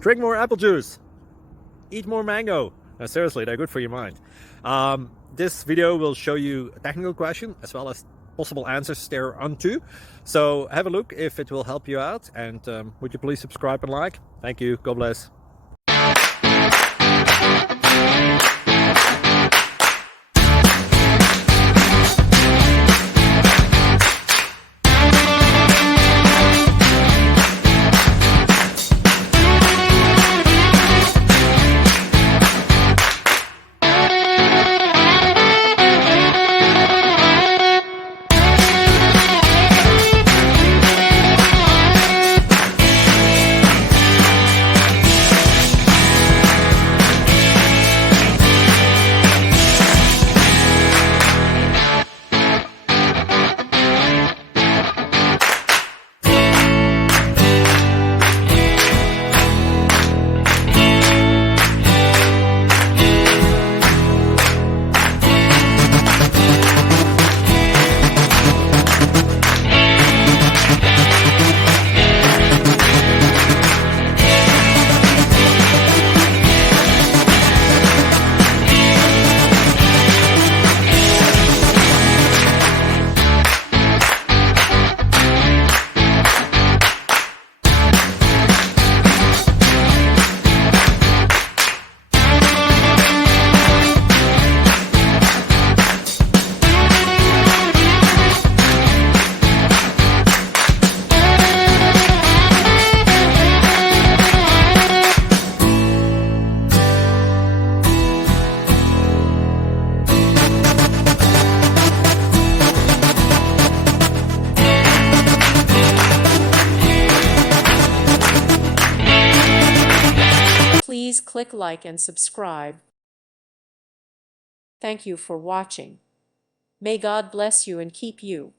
Drink more apple juice. Eat more mango. Seriously, they're good for your mind. This video will show you a technical question as well as possible answers thereunto. So have a look if it will help you out, and would you please subscribe and like? Thank you. God bless. Please click like and subscribe. Thank you for watching. May God bless you and keep you.